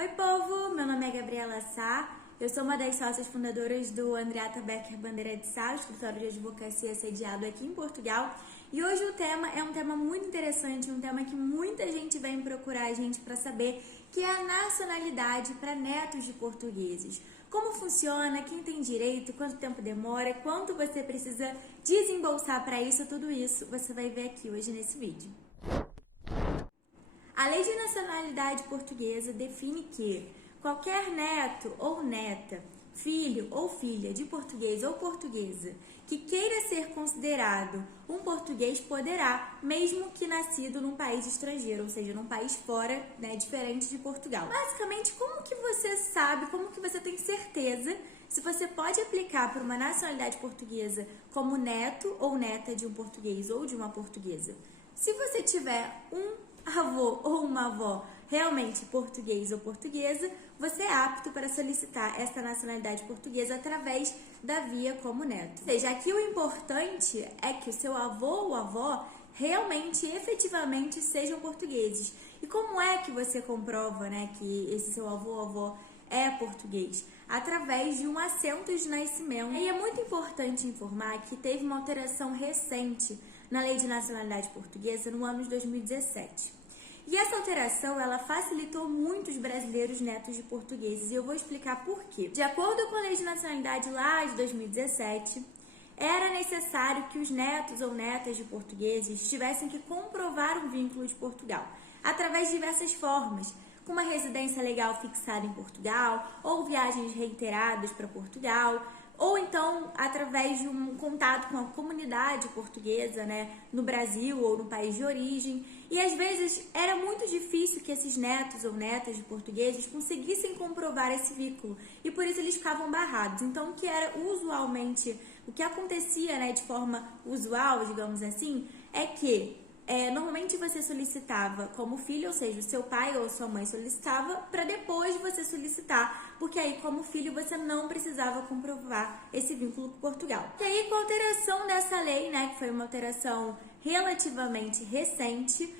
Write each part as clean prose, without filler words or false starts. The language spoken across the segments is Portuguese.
Oi, povo! Meu nome é Gabriela Sá, eu sou uma das sócias fundadoras do Andreata Becker Bandeira de Sá, escritório de advocacia sediado aqui em Portugal. E hoje o tema é um tema muito interessante, um tema que muita gente vem procurar a gente para saber, que é a nacionalidade para netos de portugueses. Como funciona, quem tem direito, quanto tempo demora, quanto você precisa desembolsar para isso, tudo isso você vai ver aqui hoje nesse vídeo. A Lei de Nacionalidade Portuguesa define que qualquer neto ou neta, filho ou filha de português ou portuguesa que queira ser considerado um português poderá, mesmo que nascido num país estrangeiro, ou seja, num país fora, diferente de Portugal. Basicamente, como que você sabe, como que você tem certeza se você pode aplicar para uma nacionalidade portuguesa como neto ou neta de um português ou de uma portuguesa? Se você tiver um avô ou uma avó realmente português ou portuguesa, você é apto para solicitar essa nacionalidade portuguesa através da via como neto. Ou seja, aqui o importante é que o seu avô ou avó realmente, efetivamente, sejam portugueses. E como é que você comprova, que esse seu avô ou avó é português? Através de um assento de nascimento. E é muito importante informar que teve uma alteração recente na Lei de Nacionalidade Portuguesa no ano de 2017. E essa alteração, ela facilitou muitos brasileiros netos de portugueses, e eu vou explicar por quê. De acordo com a Lei de Nacionalidade lá de 2017, era necessário que os netos ou netas de portugueses tivessem que comprovar um vínculo de Portugal, através de diversas formas, com uma residência legal fixada em Portugal, ou viagens reiteradas para Portugal, ou então através de um contato com a comunidade portuguesa, no Brasil ou no país de origem. E às vezes era muito difícil que esses netos ou netas de portugueses conseguissem comprovar esse vínculo, e por isso eles ficavam barrados. Então, o que acontecia, de forma usual, digamos assim, é que normalmente você solicitava como filho, ou seja, o seu pai ou sua mãe solicitava para depois você solicitar, porque aí como filho você não precisava comprovar esse vínculo com Portugal. E aí com a alteração dessa lei, que foi uma alteração relativamente recente,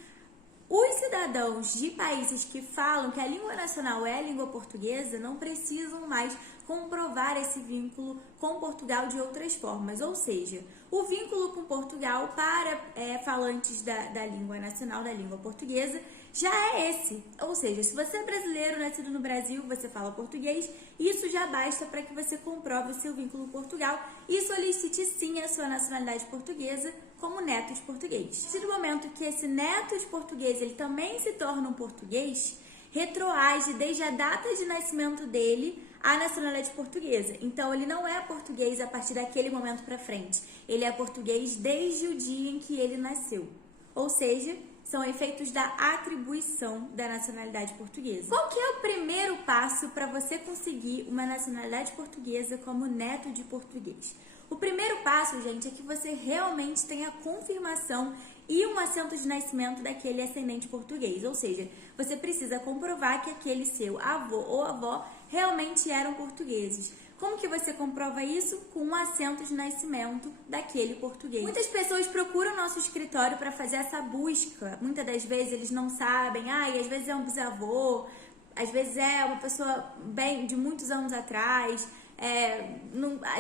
os cidadãos de países que falam que a língua nacional é a língua portuguesa não precisam mais comprovar esse vínculo com Portugal de outras formas. Ou seja, o vínculo com Portugal para falantes da língua nacional, da língua portuguesa, já é esse. Ou seja, se você é brasileiro, nascido no Brasil, você fala português, isso já basta para que você comprove o seu vínculo com Portugal e solicite sim a sua nacionalidade portuguesa como neto de português. A partir do momento que esse neto de português ele também se torna um português, retroage desde a data de nascimento dele a nacionalidade portuguesa. Então, ele não é português a partir daquele momento para frente. Ele é português desde o dia em que ele nasceu. Ou seja, são efeitos da atribuição da nacionalidade portuguesa. Qual que é o primeiro passo para você conseguir uma nacionalidade portuguesa como neto de português? O primeiro passo, gente, é que você realmente tenha a confirmação e um assento de nascimento daquele ascendente português. Ou seja, você precisa comprovar que aquele seu avô ou avó realmente eram portugueses. Como que você comprova isso? Com um assento de nascimento daquele português. Muitas pessoas procuram nosso escritório para fazer essa busca. Muitas das vezes eles não sabem, e às vezes é um bisavô, às vezes é uma pessoa bem de muitos anos atrás,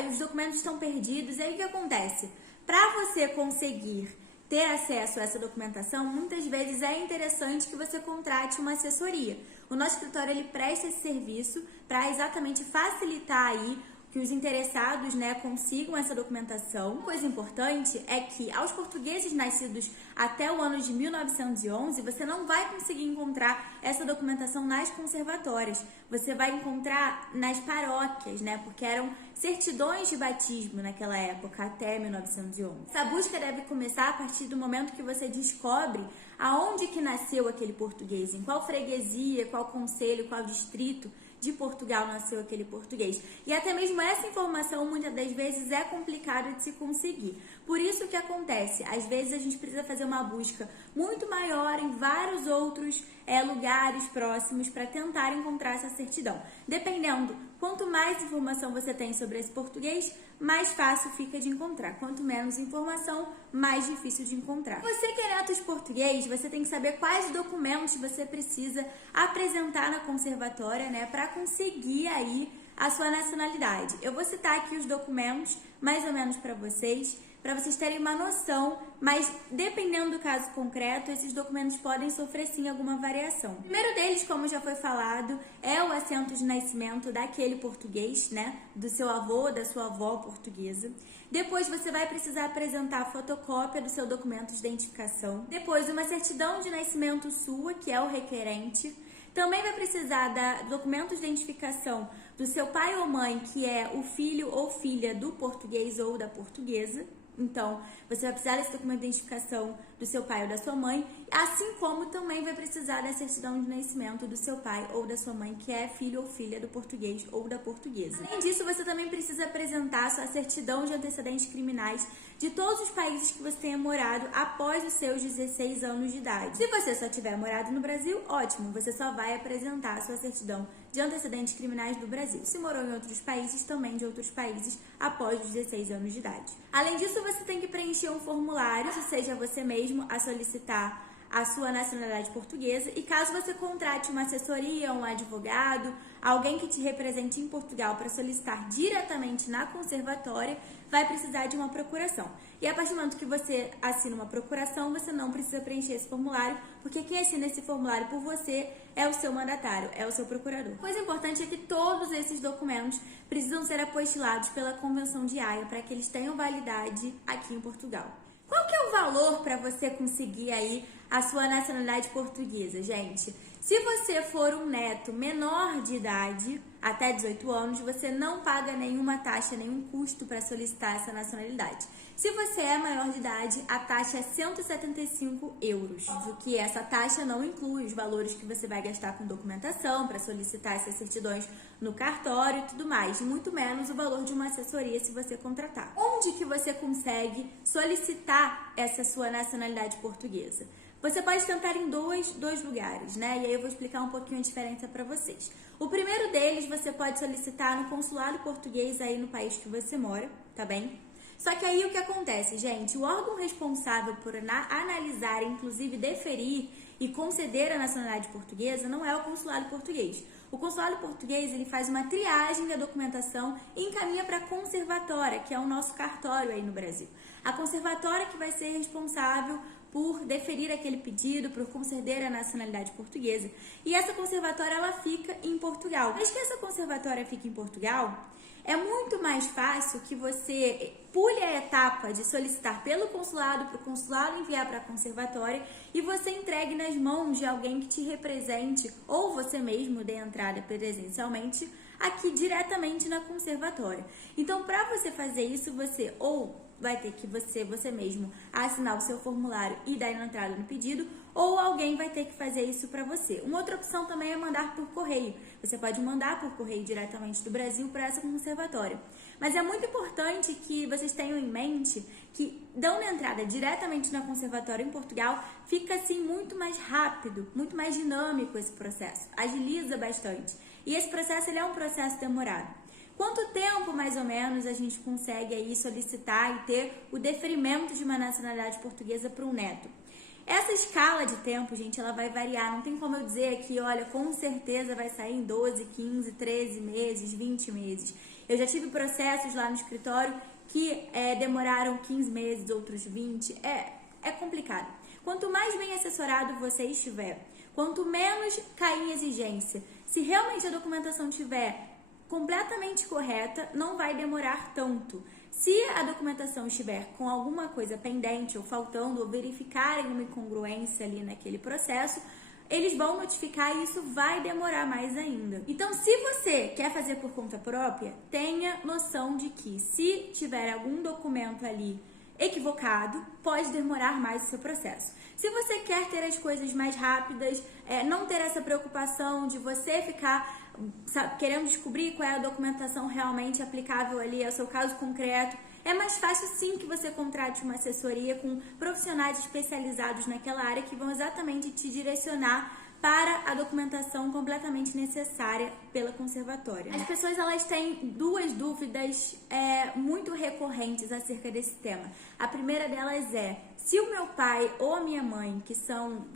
os documentos estão perdidos. E aí o que acontece? Para você conseguir ter acesso a essa documentação, muitas vezes é interessante que você contrate uma assessoria. O nosso escritório ele presta esse serviço para exatamente facilitar aí que os interessados consigam essa documentação. Uma coisa importante é que aos portugueses nascidos até o ano de 1911, você não vai conseguir encontrar essa documentação nas conservatórias. Você vai encontrar nas paróquias, porque eram certidões de batismo naquela época, até 1911. Essa busca deve começar a partir do momento que você descobre aonde que nasceu aquele português, em qual freguesia, qual concelho, qual distrito de Portugal nasceu aquele português. E até mesmo essa informação, muitas das vezes, é complicado de se conseguir. Por isso que acontece, às vezes a gente precisa fazer uma busca muito maior em vários outros lugares próximos para tentar encontrar essa certidão. Dependendo, quanto mais informação você tem sobre esse português, mais fácil fica de encontrar. Quanto menos informação, mais difícil de encontrar. Você que é neto de português, você tem que saber quais documentos você precisa apresentar na conservatória, né, para conseguir aí a sua nacionalidade. Eu vou citar aqui os documentos, mais ou menos para vocês terem uma noção, mas dependendo do caso concreto, esses documentos podem sofrer sim alguma variação. O primeiro deles, como já foi falado, é o assento de nascimento daquele português, né, do seu avô ou da sua avó portuguesa. Depois você vai precisar apresentar a fotocópia do seu documento de identificação. Depois uma certidão de nascimento sua, que é o requerente. Também vai precisar do documento de identificação do seu pai ou mãe, que é o filho ou filha do português ou da portuguesa. Então, você vai precisar desse documento de identificação do seu pai ou da sua mãe, assim como também vai precisar da certidão de nascimento do seu pai ou da sua mãe, que é filho ou filha do português ou da portuguesa. Além disso, você também precisa apresentar sua certidão de antecedentes criminais de todos os países que você tenha morado após os seus 16 anos de idade. Se você só tiver morado no Brasil, ótimo, você só vai apresentar a sua certidão de antecedentes criminais do Brasil. Se morou em outros países, também de outros países após os 16 anos de idade. Além disso, você tem que preencher um formulário, se seja você mesmo a solicitar a sua nacionalidade portuguesa, e caso você contrate uma assessoria, um advogado, alguém que te represente em Portugal para solicitar diretamente na conservatória, vai precisar de uma procuração. E a partir do momento que você assina uma procuração, você não precisa preencher esse formulário, porque quem assina esse formulário por você é o seu mandatário, é o seu procurador. Coisa importante é que todos esses documentos precisam ser apostilados pela Convenção de Haia para que eles tenham validade aqui em Portugal. Qual que é o valor para você conseguir aí a sua nacionalidade portuguesa, gente? Se você for um neto menor de idade, até 18 anos, você não paga nenhuma taxa, nenhum custo para solicitar essa nacionalidade. Se você é maior de idade, a taxa é 175 euros. O que essa taxa não inclui os valores que você vai gastar com documentação para solicitar essas certidões no cartório e tudo mais, muito menos o valor de uma assessoria se você contratar. Onde que você consegue solicitar essa sua nacionalidade portuguesa? Você pode tentar em dois lugares, né? E aí eu vou explicar um pouquinho a diferença para vocês. O primeiro deles você pode solicitar no consulado português aí no país que você mora, tá bem? Só que aí o que acontece, gente? O órgão responsável por analisar, inclusive deferir e conceder a nacionalidade portuguesa não é o consulado português. O consulado português ele faz uma triagem da documentação e encaminha para a conservatória, que é o nosso cartório aí no Brasil. A conservatória que vai ser responsável por deferir aquele pedido, por conceder a nacionalidade portuguesa. E essa conservatória, ela fica em Portugal. Mas que essa conservatória fica em Portugal, é muito mais fácil que você pule a etapa de solicitar pelo consulado, para o consulado enviar para a conservatória e você entregue nas mãos de alguém que te represente, ou você mesmo dê entrada presencialmente aqui diretamente na conservatória. Então, para você fazer isso, você ou vai ter que você mesmo assinar o seu formulário e dar entrada no pedido, ou alguém vai ter que fazer isso para você. Uma outra opção também é mandar por correio. Você pode mandar por correio diretamente do Brasil para essa conservatória. Mas é muito importante que vocês tenham em mente que, dando entrada diretamente na conservatória em Portugal, fica assim muito mais rápido, muito mais dinâmico esse processo. Agiliza bastante. E esse processo ele é um processo demorado. Quanto tempo, mais ou menos, a gente consegue aí solicitar e ter o deferimento de uma nacionalidade portuguesa para um neto? Essa escala de tempo, gente, ela vai variar. Não tem como eu dizer aqui, olha, com certeza vai sair em 12, 15, 13 meses, 20 meses. Eu já tive processos lá no escritório que demoraram 15 meses, outros 20. É complicado. Quanto mais bem assessorado você estiver, quanto menos cair em exigência, se realmente a documentação tiver completamente correta, não vai demorar tanto. Se a documentação estiver com alguma coisa pendente ou faltando, ou verificarem uma incongruência ali naquele processo, eles vão notificar e isso vai demorar mais ainda. Então, se você quer fazer por conta própria, tenha noção de que se tiver algum documento ali equivocado, pode demorar mais o seu processo. Se você quer ter as coisas mais rápidas, não ter essa preocupação de você ficar querendo descobrir qual é a documentação realmente aplicável ali ao seu caso concreto, é mais fácil sim que você contrate uma assessoria com profissionais especializados naquela área que vão exatamente te direcionar para a documentação completamente necessária pela conservatória. As pessoas elas têm duas dúvidas muito recorrentes acerca desse tema. A primeira delas é: se o meu pai ou a minha mãe,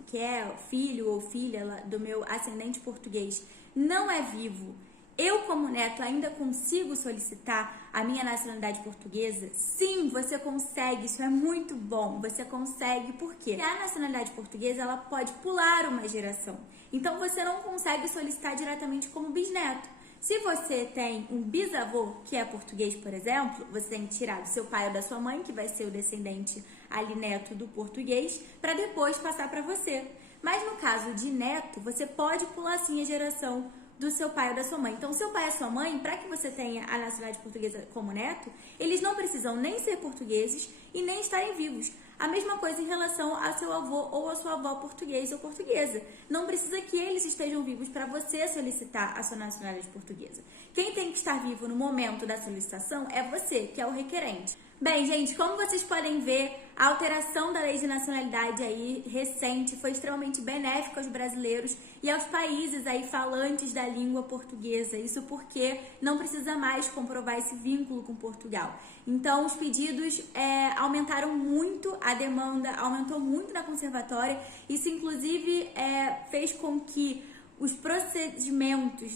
que é filho ou filha do meu ascendente português, não é vivo, eu, como neto, ainda consigo solicitar a minha nacionalidade portuguesa? Sim, você consegue, isso é muito bom. Você consegue, porque a nacionalidade portuguesa ela pode pular uma geração. Então, você não consegue solicitar diretamente como bisneto. Se você tem um bisavô que é português, por exemplo, você tem que tirar do seu pai ou da sua mãe, que vai ser o descendente ali neto do português, para depois passar para você. Mas no caso de neto, você pode pular sim a geração do seu pai ou da sua mãe. Então, seu pai e sua mãe, para que você tenha a nacionalidade portuguesa como neto, eles não precisam nem ser portugueses e nem estarem vivos. A mesma coisa em relação ao seu avô ou a sua avó português ou portuguesa. Não precisa que eles estejam vivos para você solicitar a sua nacionalidade portuguesa. Quem tem que estar vivo no momento da solicitação é você, que é o requerente. Bem, gente, como vocês podem ver, a alteração da lei de nacionalidade aí recente foi extremamente benéfica aos brasileiros e aos países aí falantes da língua portuguesa. Isso porque não precisa mais comprovar esse vínculo com Portugal. Então, os pedidos aumentaram muito, a demanda aumentou muito na conservatória. Isso, inclusive, fez com que os procedimentos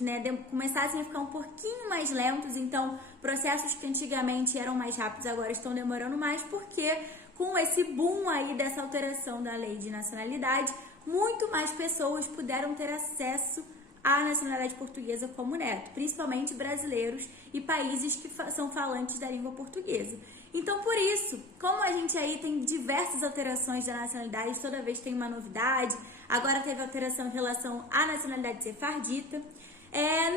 começassem a ficar um pouquinho mais lentos. Então, processos que antigamente eram mais rápidos agora estão demorando mais, porque com esse boom aí dessa alteração da lei de nacionalidade, muito mais pessoas puderam ter acesso à nacionalidade portuguesa como neto, principalmente brasileiros e países que são falantes da língua portuguesa. Então, por isso, como a gente aí tem diversas alterações da nacionalidade, toda vez tem uma novidade, agora teve alteração em relação à nacionalidade sefardita,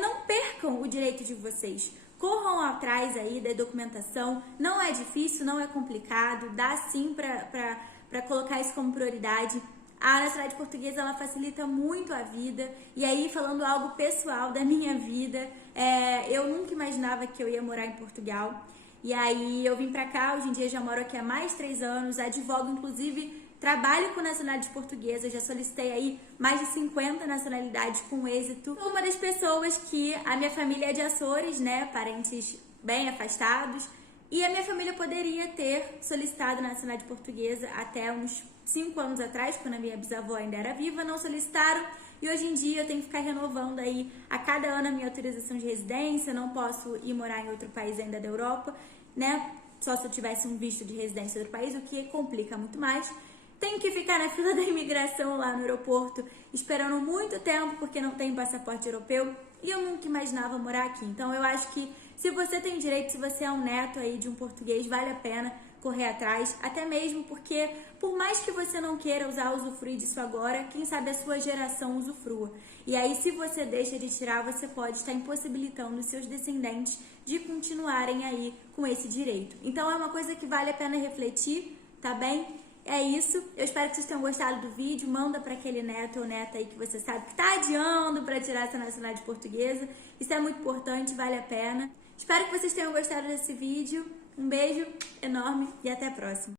não percam o direito de vocês. Corram atrás aí da documentação, não é difícil, não é complicado, dá sim para colocar isso como prioridade. A nacionalidade portuguesa ela facilita muito a vida. E aí, falando algo pessoal da minha vida, eu nunca imaginava que eu ia morar em Portugal. E aí eu vim pra cá, hoje em dia já moro aqui há mais de 3 anos, advogo, inclusive, trabalho com nacionalidade portuguesa, já solicitei aí mais de 50 nacionalidades com êxito. Sou uma das pessoas que a minha família é de Açores, parentes bem afastados, e a minha família poderia ter solicitado a nacionalidade portuguesa até uns 5 anos atrás, quando a minha bisavó ainda era viva, não solicitaram. E hoje em dia eu tenho que ficar renovando aí a cada ano a minha autorização de residência, não posso ir morar em outro país ainda da Europa, só se eu tivesse um visto de residência em outro país, o que complica muito mais. Tenho que ficar na fila da imigração lá no aeroporto, esperando muito tempo, porque não tenho passaporte europeu, e eu nunca imaginava morar aqui. Então eu acho que se você tem direito, se você é um neto aí de um português, vale a pena correr atrás, até mesmo porque, por mais que você não queira usufruir disso agora, quem sabe a sua geração usufrua. E aí, se você deixa de tirar, você pode estar impossibilitando os seus descendentes de continuarem aí com esse direito. Então, é uma coisa que vale a pena refletir, tá bem? É isso. Eu espero que vocês tenham gostado do vídeo. Manda para aquele neto ou neta aí que você sabe que tá adiando para tirar essa nacionalidade portuguesa. Isso é muito importante, vale a pena. Espero que vocês tenham gostado desse vídeo. Um beijo enorme e até a próxima.